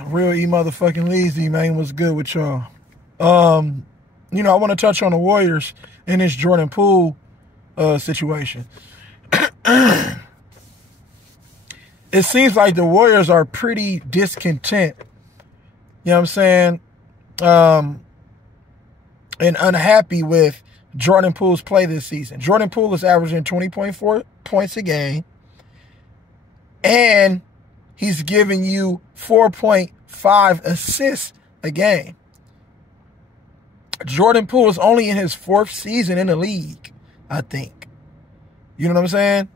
Real motherfucking Leezy, man. What's good with y'all? I want to touch on the Warriors in this Jordan Poole situation. It seems like the Warriors are pretty discontent. You know what I'm saying? And unhappy with Jordan Poole's play this season. Jordan Poole is averaging 20.4 points a game. And he's giving you 4.5 assists a game. Jordan Poole is only in his 4th season in the league, I think. You know what I'm saying?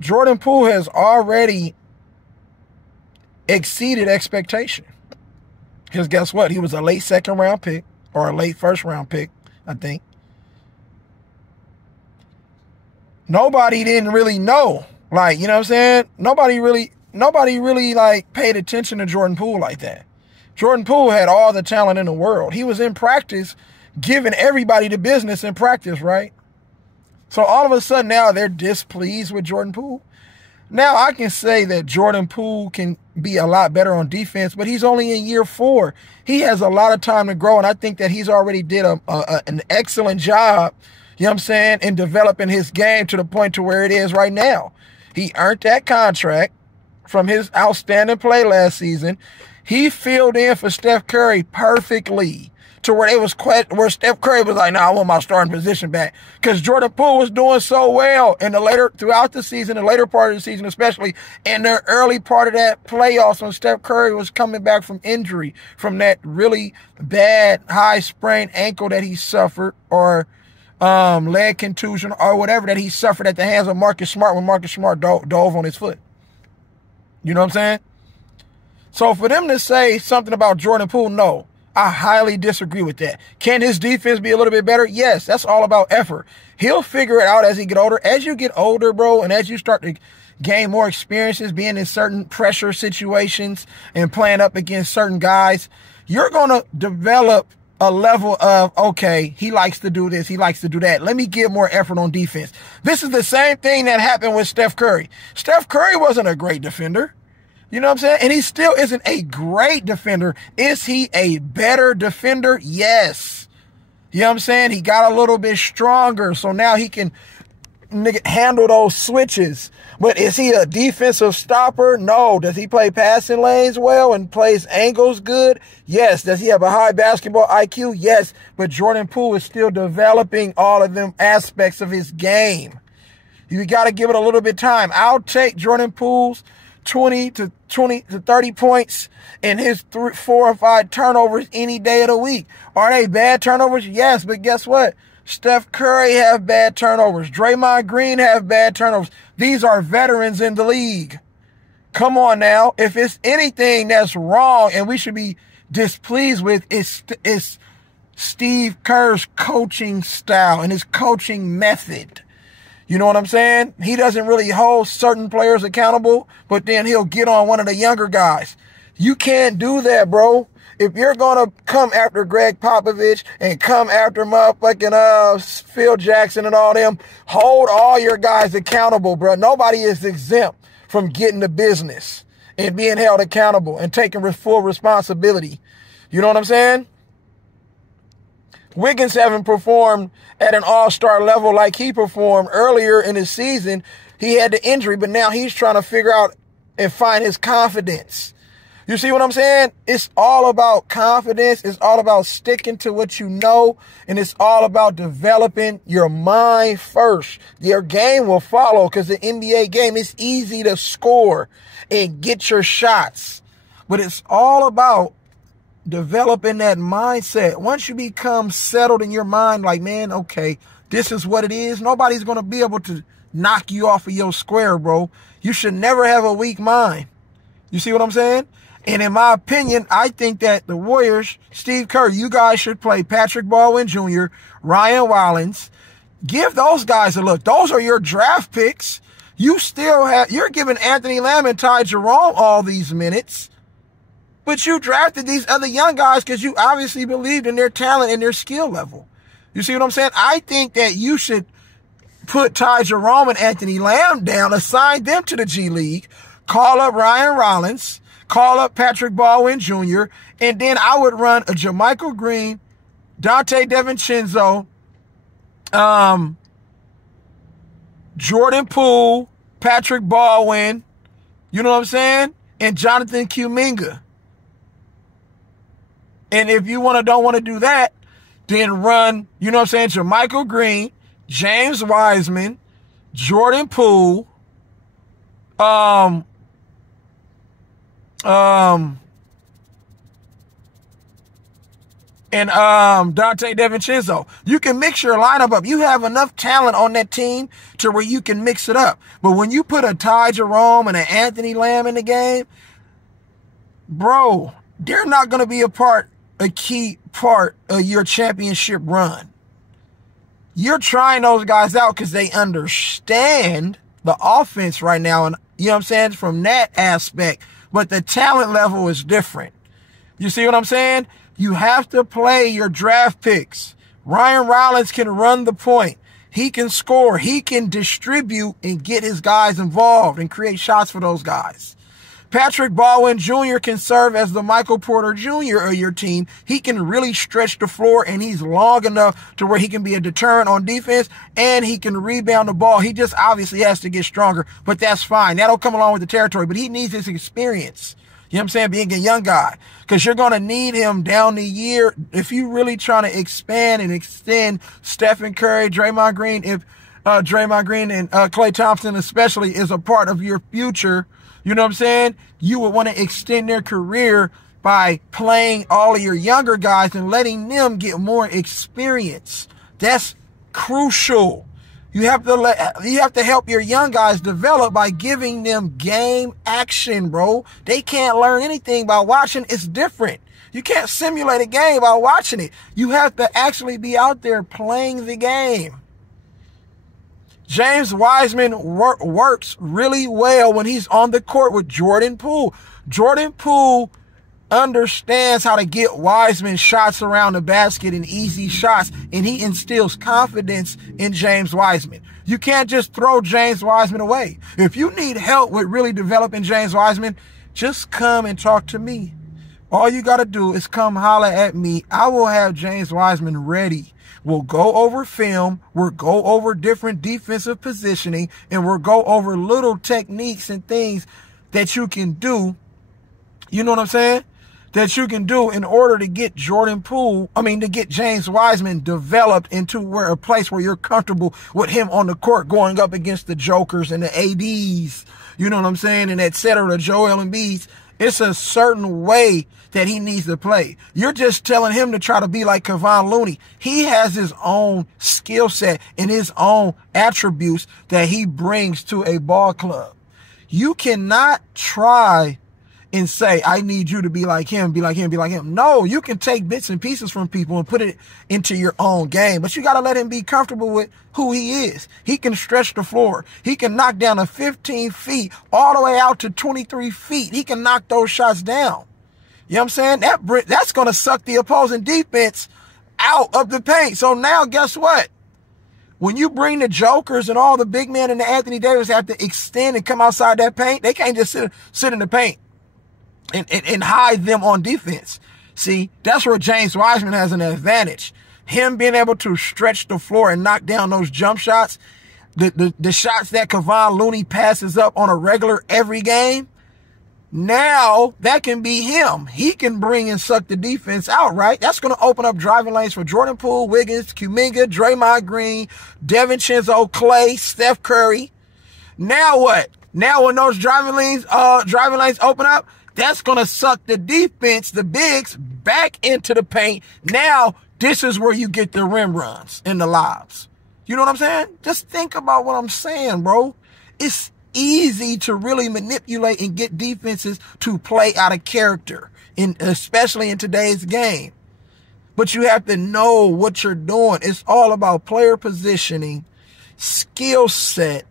Jordan Poole has already exceeded expectation. Because guess what? He was a late 2nd round pick or a late 1st round pick, I think. Nobody didn't really know. Like, you know what I'm saying? Nobody really like paid attention to Jordan Poole like that. Jordan Poole had all the talent in the world. He was in practice giving everybody the business in practice, right? So all of a sudden now they're displeased with Jordan Poole. Now I can say that Jordan Poole can be a lot better on defense, but he's only in year 4. He has a lot of time to grow, and I think that he's already did an excellent job, you know what I'm saying, in developing his game to the point to where it is right now. He earned that contract from his outstanding play last season. He filled in for Steph Curry perfectly to where where Steph Curry was like, I want my starting position back. Because Jordan Poole was doing so well throughout the season, the later part of the season, especially in the early part of that playoffs when Steph Curry was coming back from injury, from that really bad high sprained ankle that he suffered, or leg contusion or whatever that he suffered at the hands of Marcus Smart when Marcus Smart dove on his foot. You know what I'm saying? So for them to say something about Jordan Poole, no, I highly disagree with that. Can his defense be a little bit better? Yes, that's all about effort. He'll figure it out as he get older. As you get older, bro, and as you start to gain more experiences being in certain pressure situations and playing up against certain guys, you're going to develop a level of, okay, he likes to do this, he likes to do that. Let me give more effort on defense. This is the same thing that happened with Steph Curry. Steph Curry wasn't a great defender. You know what I'm saying? And he still isn't a great defender. Is he a better defender? Yes. You know what I'm saying? He got a little bit stronger, so now he can handle those switches. But is he a defensive stopper? No. Does he play passing lanes well and plays angles good? Yes. Does he have a high basketball IQ? Yes. But Jordan Poole is still developing all of them aspects of his game. You got to give it a little bit of time. I'll take Jordan Poole's 20 to 30 points and his 4 or 5 turnovers any day of the week. Are they bad turnovers? Yes, but guess what? Steph Curry have bad turnovers. Draymond Green have bad turnovers. These are veterans in the league. Come on now. If it's anything that's wrong and we should be displeased with, it's Steve Kerr's coaching style and his coaching method. You know what I'm saying? He doesn't really hold certain players accountable, but then he'll get on one of the younger guys. You can't do that, bro. If you're going to come after Greg Popovich and come after motherfucking Phil Jackson and all them, hold all your guys accountable, bro. Nobody is exempt from getting the business and being held accountable and taking full responsibility. You know what I'm saying? Wiggins haven't performed at an all-star level like he performed earlier in his season. He had the injury, but now he's trying to figure out and find his confidence. You see what I'm saying? It's all about confidence. It's all about sticking to what you know, and it's all about developing your mind first. Your game will follow because the NBA game is easy to score and get your shots, but it's all about developing that mindset. Once you become settled in your mind, like, man, okay, this is what it is, nobody's going to be able to knock you off of your square, bro. You should never have a weak mind. You see what I'm saying? And in my opinion, I think that the Warriors, Steve Kerr, you guys should play Patrick Baldwin Jr., Ryan Rollins. Give those guys a look. Those are your draft picks. You're giving Anthony Lamb and Ty Jerome all these minutes. But you drafted these other young guys because you obviously believed in their talent and their skill level. You see what I'm saying? I think that you should put Ty Jerome and Anthony Lamb down, assign them to the G League, call up Ryan Rollins, call up Patrick Baldwin Jr., and then I would run a JaMychal Green, Dante DiVincenzo, Jordan Poole, Patrick Baldwin, you know what I'm saying? And Jonathan Kuminga. And if you don't want to do that, then run, you know what I'm saying, JaMychal Green, James Wiseman, Jordan Poole, and Dante DiVincenzo. You can mix your lineup up. You have enough talent on that team to where you can mix it up. But when you put a Ty Jerome and an Anthony Lamb in the game, bro, they're not going to be a key part of your championship run. You're trying those guys out because they understand the offense right now, and you know what I'm saying, from that aspect. But the talent level is different. You see what I'm saying? You have to play your draft picks. Ryan Rollins can run the point. He can score. He can distribute and get his guys involved and create shots for those guys. Patrick Baldwin Jr. can serve as the Michael Porter Jr. of your team. He can really stretch the floor, and he's long enough to where he can be a deterrent on defense, and he can rebound the ball. He just obviously has to get stronger, but that's fine. That'll come along with the territory, but he needs his experience. You know what I'm saying? Being a young guy, because you're going to need him down the year if you really trying to expand and extend Stephen Curry, Draymond Green, and Klay Thompson especially is a part of your future. You know what I'm saying? You would want to extend their career by playing all of your younger guys and letting them get more experience. That's crucial. You have to help your young guys develop by giving them game action, bro. They can't learn anything by watching. It's different. You can't simulate a game by watching it. You have to actually be out there playing the game. James Wiseman works really well when he's on the court with Jordan Poole. Jordan Poole understands how to get Wiseman shots around the basket and easy shots, and he instills confidence in James Wiseman. You can't just throw James Wiseman away. If you need help with really developing James Wiseman, just come and talk to me. All you got to do is come holler at me. I will have James Wiseman ready. We'll go over film, we'll go over different defensive positioning, and we'll go over little techniques and things that you can do, you know what I'm saying, that you can do in order to get to get James Wiseman developed into a place where you're comfortable with him on the court going up against the Jokers and the ADs, you know what I'm saying, and et cetera, the Joel Embiid's. It's a certain way that he needs to play. You're just telling him to try to be like Kevon Looney. He has his own skill set and his own attributes that he brings to a ball club. You cannot try and say, I need you to be like him, be like him, be like him. No, you can take bits and pieces from people and put it into your own game, but you got to let him be comfortable with who he is. He can stretch the floor. He can knock down a 15 feet all the way out to 23 feet. He can knock those shots down. You know what I'm saying? That's going to suck the opposing defense out of the paint. So now guess what? When you bring the Jokers and all the big men and the Anthony Davis have to extend and come outside that paint, they can't just sit in the paint and hide them on defense. See, that's where James Wiseman has an advantage. Him being able to stretch the floor and knock down those jump shots, the shots that Kevon Looney passes up on a regular every game, now that can be him. He can bring and suck the defense out, right? That's going to open up driving lanes for Jordan Poole, Wiggins, Kuminga, Draymond Green, DiVincenzo, Klay, Steph Curry. Now what? Now when those driving lanes open up, that's going to suck the defense, the bigs, back into the paint. Now, this is where you get the rim runs and the lobs. You know what I'm saying? Just think about what I'm saying, bro. It's easy to really manipulate and get defenses to play out of character, especially in today's game. But you have to know what you're doing. It's all about player positioning, skill set,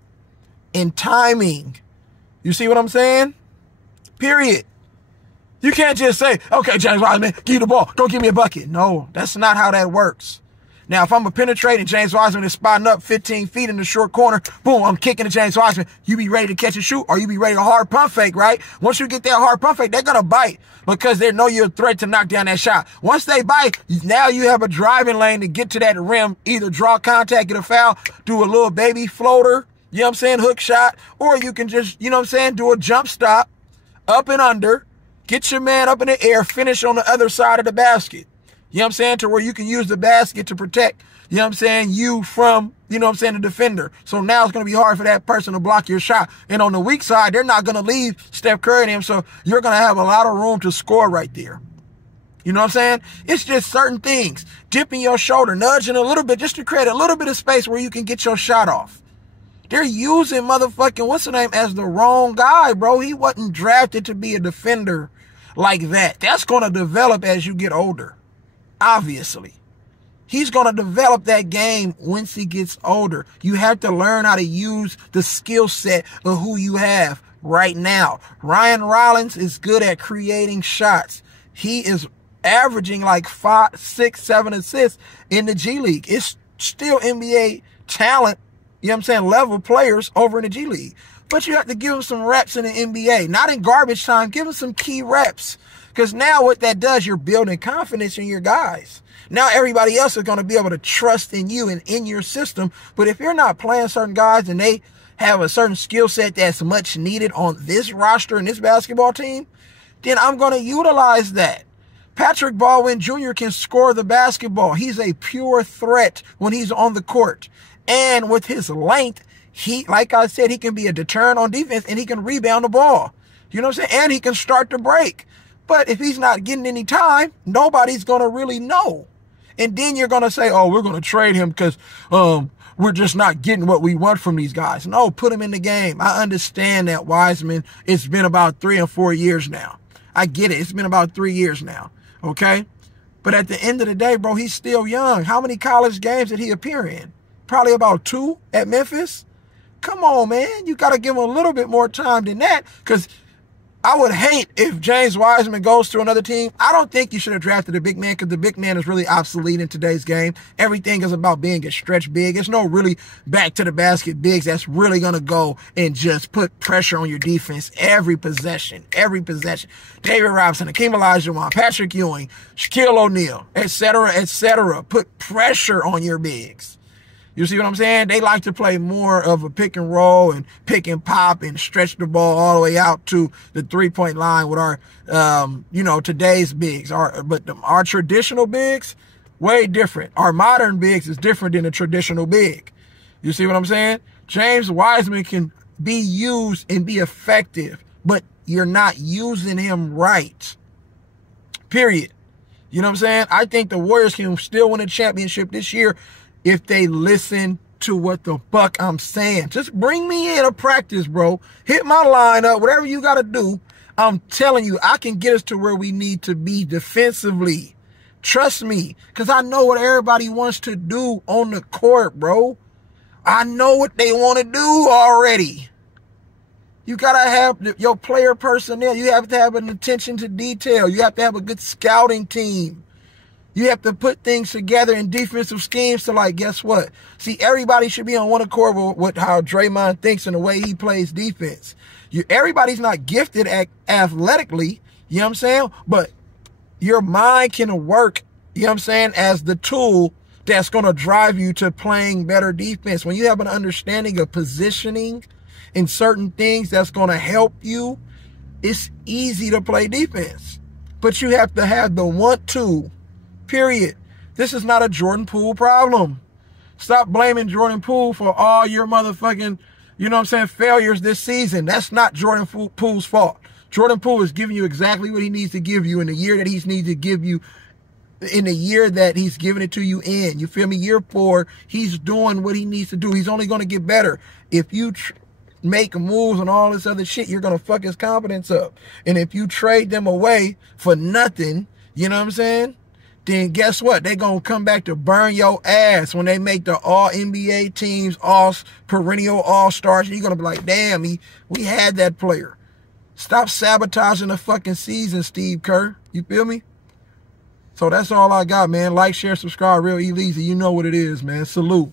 and timing. You see what I'm saying? Period. You can't just say, okay, James Wiseman, give you the ball. Go give me a bucket. No, that's not how that works. Now, if I'm a penetrating, James Wiseman is spotting up 15 feet in the short corner, boom, I'm kicking to James Wiseman. You be ready to catch and shoot, or you be ready to hard pump fake, right? Once you get that hard pump fake, they're going to bite because they know you're a threat to knock down that shot. Once they bite, now you have a driving lane to get to that rim, either draw contact, get a foul, do a little baby floater, you know what I'm saying, hook shot, or you can just, you know what I'm saying, do a jump stop, up and under, get your man up in the air, finish on the other side of the basket. You know what I'm saying? To where you can use the basket to protect, you know what I'm saying, you from, you know what I'm saying, the defender. So now it's going to be hard for that person to block your shot. And on the weak side, they're not going to leave Steph Curry and him. So you're going to have a lot of room to score right there. You know what I'm saying? It's just certain things. Dipping your shoulder, nudging a little bit just to create a little bit of space where you can get your shot off. They're using motherfucking, what's the name, as the wrong guy, bro. He wasn't drafted to be a defender like that. That's going to develop as you get older. Obviously, he's going to develop that game once he gets older. You have to learn how to use the skill set of who you have right now. Ryan Rollins is good at creating shots. He is averaging like 5, 6, 7 assists in the G League. It's still NBA talent, you know what I'm saying, level players over in the G League. But you have to give him some reps in the NBA. Not in garbage time. Give him some key reps. Because now what that does, you're building confidence in your guys. Now everybody else is going to be able to trust in you and in your system. But if you're not playing certain guys and they have a certain skill set that's much needed on this roster and this basketball team, then I'm going to utilize that. Patrick Baldwin Jr. can score the basketball. He's a pure threat when he's on the court. And with his length, he, like I said, he can be a deterrent on defense and he can rebound the ball. You know what I'm saying? And he can start the break. But if he's not getting any time, nobody's going to really know. And then you're going to say, oh, we're going to trade him because we're just not getting what we want from these guys. No, put him in the game. I understand that Wiseman, it's been about 3 or 4 years now. I get it. It's been about 3 years now. Okay? But at the end of the day, bro, he's still young. How many college games did he appear in? Probably about 2 at Memphis. Come on, man. You got to give him a little bit more time than that because I would hate if James Wiseman goes to another team. I don't think you should have drafted a big man because the big man is really obsolete in today's game. Everything is about being a stretch big. There's no really back to the basket bigs that's really going to go and just put pressure on your defense every possession, every possession. David Robinson, Hakeem Olajuwon, Patrick Ewing, Shaquille O'Neal, etc., etc. Put pressure on your bigs. You see what I'm saying? They like to play more of a pick and roll and pick and pop and stretch the ball all the way out to the three-point line with our, today's bigs. Our traditional bigs, way different. Our modern bigs is different than a traditional big. You see what I'm saying? James Wiseman can be used and be effective, but you're not using him right. Period. You know what I'm saying? I think the Warriors can still win a championship this year if they listen to what the fuck I'm saying. Just bring me in a practice, bro. Hit my line up, whatever you got to do. I'm telling you, I can get us to where we need to be defensively. Trust me, because I know what everybody wants to do on the court, bro. I know what they want to do already. You got to have your player personnel. You have to have an attention to detail. You have to have a good scouting team. You have to put things together in defensive schemes to, like, guess what? See, everybody should be on one accord with how Draymond thinks and the way he plays defense. Everybody's not gifted athletically, you know what I'm saying? But your mind can work, you know what I'm saying, as the tool that's going to drive you to playing better defense. When you have an understanding of positioning and certain things that's going to help you, it's easy to play defense. But you have to have the want to. Period. This is not a Jordan Poole problem. Stop blaming Jordan Poole for all your motherfucking, you know what I'm saying, failures this season. That's not Jordan Poole's fault. Jordan Poole is giving you exactly what he needs to give you in the year that he needs to give you, in the year that he's giving it to you in. You feel me? Year 4, he's doing what he needs to do. He's only going to get better. If you make moves and all this other shit, you're going to fuck his confidence up. And if you trade them away for nothing, you know what I'm saying? Then guess what? They're going to come back to burn your ass when they make the all-NBA teams, perennial all-stars. You're going to be like, damn, we had that player. Stop sabotaging the fucking season, Steve Kerr. You feel me? So that's all I got, man. Like, share, subscribe. Real E-Leezy. You know what it is, man. Salute.